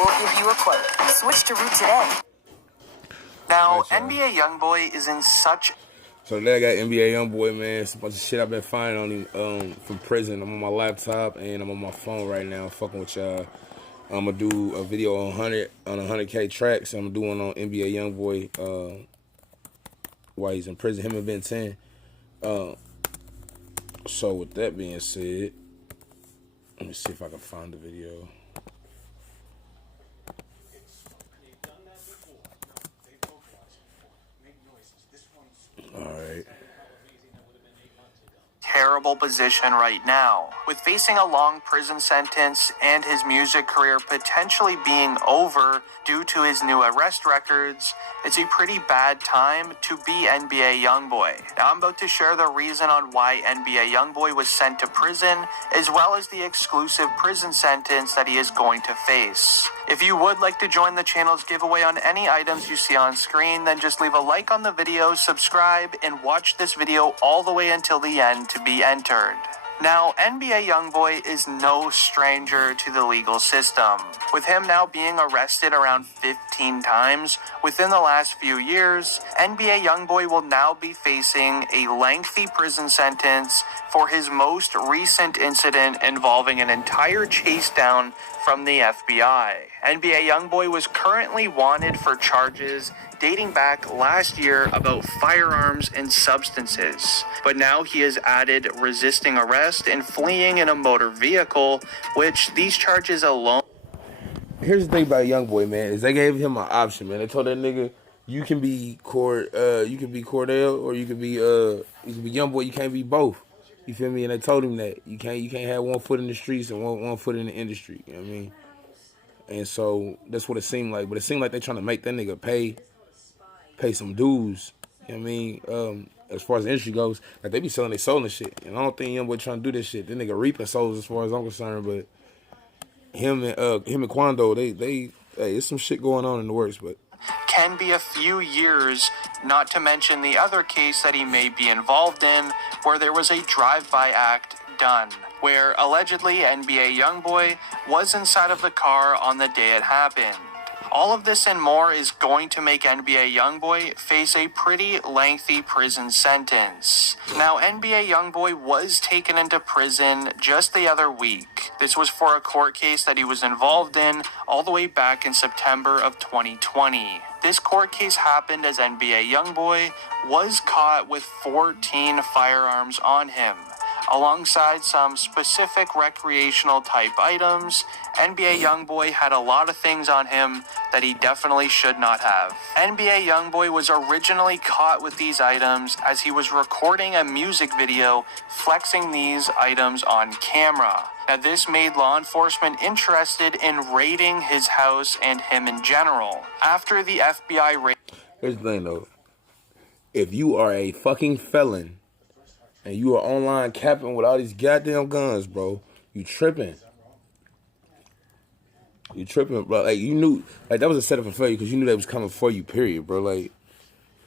We'll give you a quote. Switch to Root today. Now, NBA YoungBoy is in such... So today I got NBA YoungBoy, man. It's a bunch of shit I've been finding on him from prison. I'm on my laptop and I'm on my phone right now fucking with y'all. I'm going to do a video on 100K tracks. I'm doing on NBA YoungBoy while he's in prison. Him and Ben 10. So with that being said, let me see if I can find the video. Alright. Terrible position right now. With facing a long prison sentence and his music career potentially being over due to his new arrest records, it's a pretty bad time to be NBA YoungBoy. Now I'm about to share the reason on why NBA YoungBoy was sent to prison, as well as the exclusive prison sentence that he is going to face. If you would like to join the channel's giveaway on any items you see on screen, then just leave a like on the video, subscribe, and watch this video all the way until the end to be entered. Now, NBA YoungBoy is no stranger to the legal system, with him now being arrested around 15 times within the last few years. NBA YoungBoy will now be facing a lengthy prison sentence for his most recent incident involving an entire chase down from the FBI. NBA YoungBoy was currently wanted for charges dating back last year about firearms and substances, but now he has added resisting arrest and fleeing in a motor vehicle, which these charges alone... Here's the thing about YoungBoy, man, is they gave him an option, man. They told that nigga, you can be Cordell, or you can be YoungBoy. You can't be both. You feel me? And they told him that you can't have one foot in the streets and one foot in the industry. You know what I mean? And so that's what it seemed like. But it seemed like they trying to make that nigga pay some dues. You know what I mean? As far as the industry goes, like they be selling their soul and shit. And I don't think YoungBoy trying to do this shit. That nigga reaping souls as far as I'm concerned. But him and Quando, they there's some shit going on in the works, but can be a few years, not to mention the other case that he may be involved in, where there was a drive-by act done, where allegedly NBA YoungBoy was inside of the car on the day it happened. All of this and more is going to make NBA YoungBoy face a pretty lengthy prison sentence. Now, NBA YoungBoy was taken into prison just the other week. This was for a court case that he was involved in all the way back in September of 2020. This court case happened as NBA YoungBoy was caught with 14 firearms on him, alongside some specific recreational type items. NBA YoungBoy had a lot of things on him that he definitely should not have. NBA YoungBoy was originally caught with these items as he was recording a music video flexing these items on camera. Now this made law enforcement interested in raiding his house and him in general. After the FBI raid... Here's the thing though. If you are a fucking felon and you are online capping with all these goddamn guns, bro, you tripping. You tripping, bro. Like, you knew, like, that was a setup for failure because you knew that was coming for you, period, bro. Like,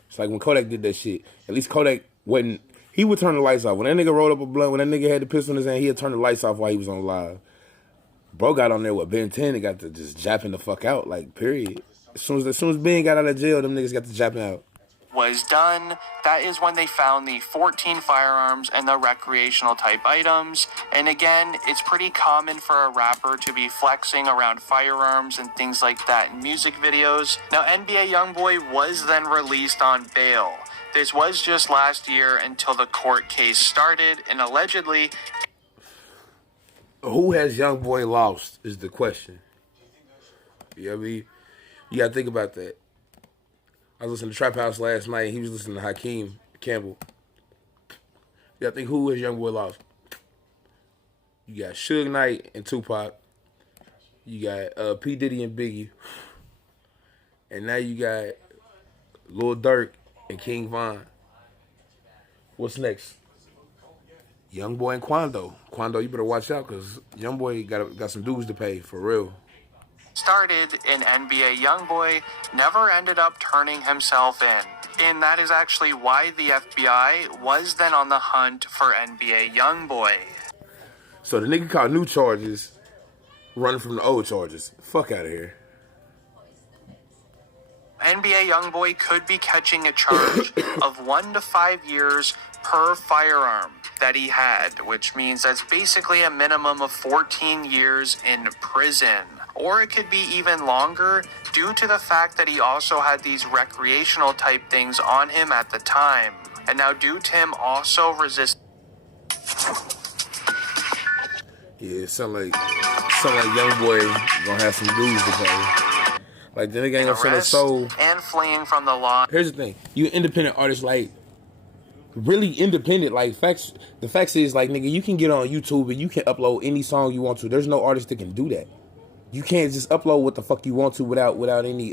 it's like when Kodak did that shit. At least Kodak wouldn't, he would turn the lights off. When that nigga rolled up a blunt, when that nigga had the pistol in his hand, he'd turn the lights off while he was on live. Bro got on there with Ben 10 and got to just japping the fuck out, like, period. As soon as Ben got out of jail, them niggas got to japping out. Was done, that is when they found the 14 firearms and the recreational type items. And again, it's pretty common for a rapper to be flexing around firearms and things like that in music videos. Now, NBA YoungBoy was then released on bail. This was just last year until the court case started, and allegedly... Who has YoungBoy lost is the question. You know what I mean? You gotta think about that. I was listening to Trap House last night, and he was listening to Hakeem Campbell. You gotta think who has YoungBoy lost. You got Suge Knight and Tupac. You got P. Diddy and Biggie. And now you got Lil Durk and King Von. What's next? YoungBoy and Quando. Quando, you better watch out, because YoungBoy got some dues to pay, for real. Started in NBA YoungBoy, never ended up turning himself in. And that is actually why the FBI was then on the hunt for NBA YoungBoy. So the nigga caught new charges running from the old charges. Fuck out of here. NBA YoungBoy could be catching a charge of 1 to 5 years per firearm that he had, which means that's basically a minimum of 14 years in prison. Or it could be even longer due to the fact that he also had these recreational type things on him at the time. And now due to him also resisting. Yeah, it sound like young boy gonna have some dues to pay. Like the nigga ain't gonna sell his soul and fleeing from the law. Here's the thing: you independent artist, like really independent. Like facts, the facts is like nigga, you can get on YouTube and you can upload any song you want to. There's no artist that can do that. You can't just upload what the fuck you want to without any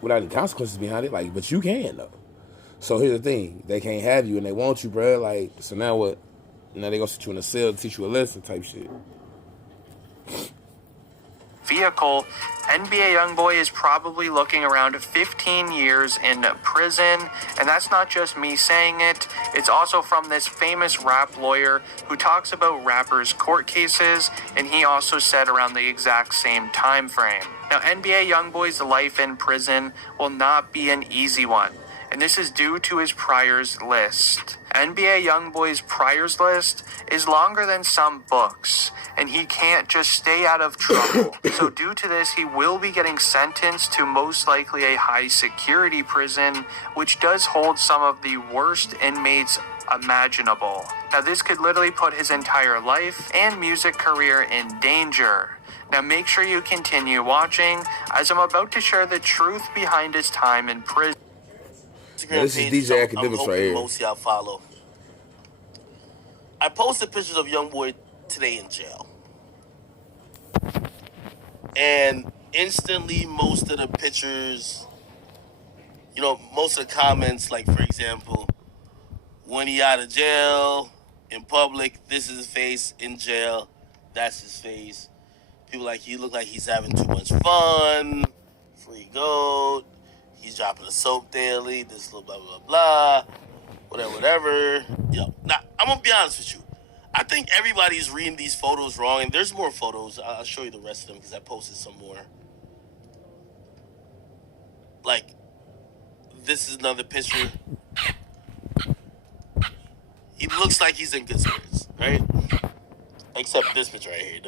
without any consequences behind it. Like, but you can though. So here's the thing: they can't have you and they want you, bro. Like, so now what? Now they gonna sit you in a cell to teach you a lesson, type shit. Vehicle, NBA YoungBoy is probably looking around 15 years in prison, and that's not just me saying it, it's also from this famous rap lawyer who talks about rappers' court cases, and he also said around the exact same time frame. Now, NBA YoungBoy's life in prison will not be an easy one, and this is due to his priors list. NBA YoungBoy's priors list is longer than some books, and he can't just stay out of trouble. So due to this, he will be getting sentenced to most likely a high security prison, which does hold some of the worst inmates imaginable. Now this could literally put his entire life and music career in danger. Now make sure you continue watching, as I'm about to share the truth behind his time in prison. Yeah, this is DJ Academics right here. Most y'all follow. I posted pictures of YoungBoy today in jail, and instantly most of the pictures, most of the comments, like for example, when he out of jail in public, this is his face. In jail, that's his face. People like, he look like he's having too much fun. Free goat. He's dropping the soap daily, this little blah, blah, blah, whatever. Now, I'm going to be honest with you. I think everybody's reading these photos wrong, and there's more photos. I'll show you the rest of them because I posted some more. Like, this is another picture. He looks like he's in good spirits, right? Except this picture right here.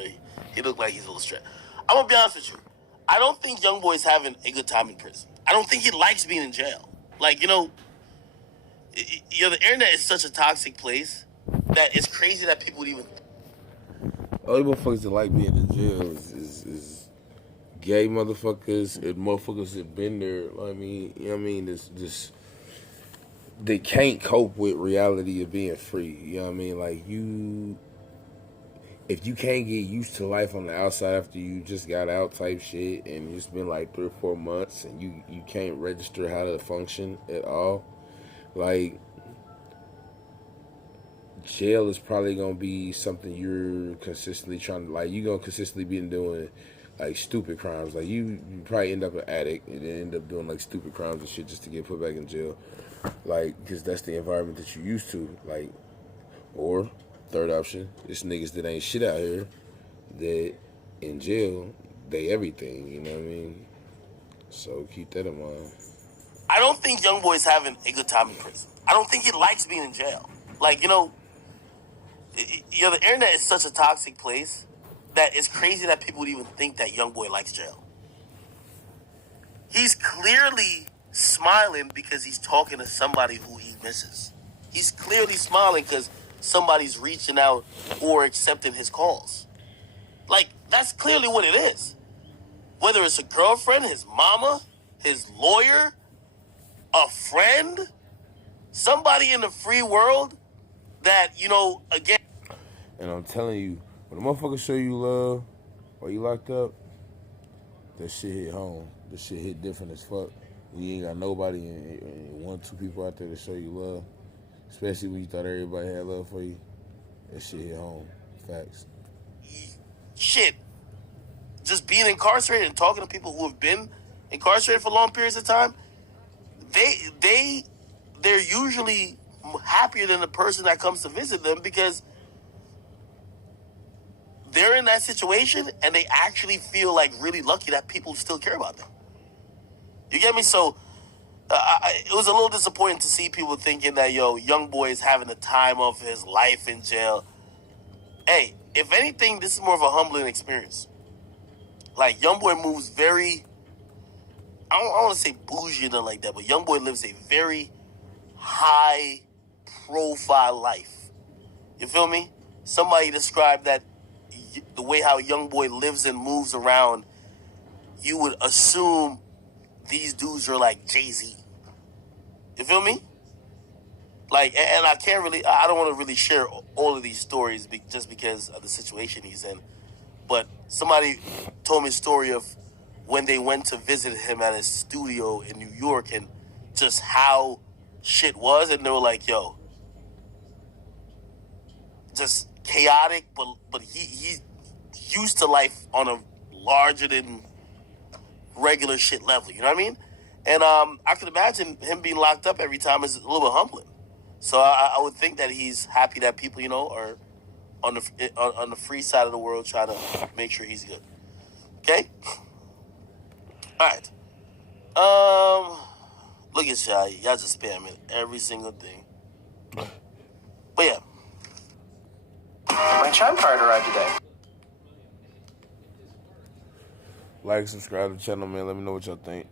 He looked like he's a little stressed. I'm going to be honest with you. I don't think YoungBoy's having a good time in prison. I don't think he likes being in jail. Like, the internet is such a toxic place that it's crazy that people would even... Only motherfuckers that like being in jail is gay motherfuckers and motherfuckers that been there. I mean, It's they can't cope with reality of being free. You know what I mean? Like, if you can't get used to life on the outside after you just got out type shit and it's been like 3 or 4 months and you can't register how to function at all, like, jail is probably going to be something you're consistently trying to, like, you're going to consistently be doing, like, stupid crimes. Like, you probably end up an addict and then end up doing, like, stupid crimes and shit just to get put back in jail. Like, because that's the environment that you're used to. Like, or... third option, it's niggas that ain't shit out here that in jail, they everything, you know what I mean? So keep that in mind. I don't think YoungBoy's having a good time in prison. I don't think he likes being in jail. Like, the internet is such a toxic place that it's crazy that people would even think that YoungBoy likes jail. He's clearly smiling because he's talking to somebody who he misses. He's clearly smiling because somebody's reaching out or accepting his calls. Like, that's clearly what it is. Whether it's a girlfriend, his mama, his lawyer, a friend, somebody in the free world that, again... And I'm telling you, when a motherfucker show you love while you locked up, that shit hit home. That shit hit different as fuck. You ain't got nobody and 1 or 2 people out there to show you love. Especially when you thought everybody had love for you. That shit hit home. Facts. Shit. Just being incarcerated and talking to people who have been incarcerated for long periods of time, they're usually happier than the person that comes to visit them because they're in that situation and they actually feel like really lucky that people still care about them. You get me? So it was a little disappointing to see people thinking that, young boy is having the time of his life in jail. Hey, if anything, this is more of a humbling experience. Like, young boy moves very, I don't want to say bougie or nothing like that, but young boy lives a very high profile life. You feel me? Somebody described that the way how young boy lives and moves around, you would assume these dudes are like Jay-Z. You feel me? Like, and I don't want to really share all of these stories just because of the situation he's in. But somebody told me a story of when they went to visit him at his studio in New York and just how shit was. And they were like, just chaotic, but he's used to life on a larger than regular shit level. You know what I mean? And I could imagine him being locked up every time is a little bit humbling. So I would think that he's happy that people, are on the free side of the world trying to make sure he's good. Okay? All right. Look at y'all. Y'all just spamming every single thing. But yeah. My chime card arrived today. Like, subscribe to the channel, man. Let me know what y'all think.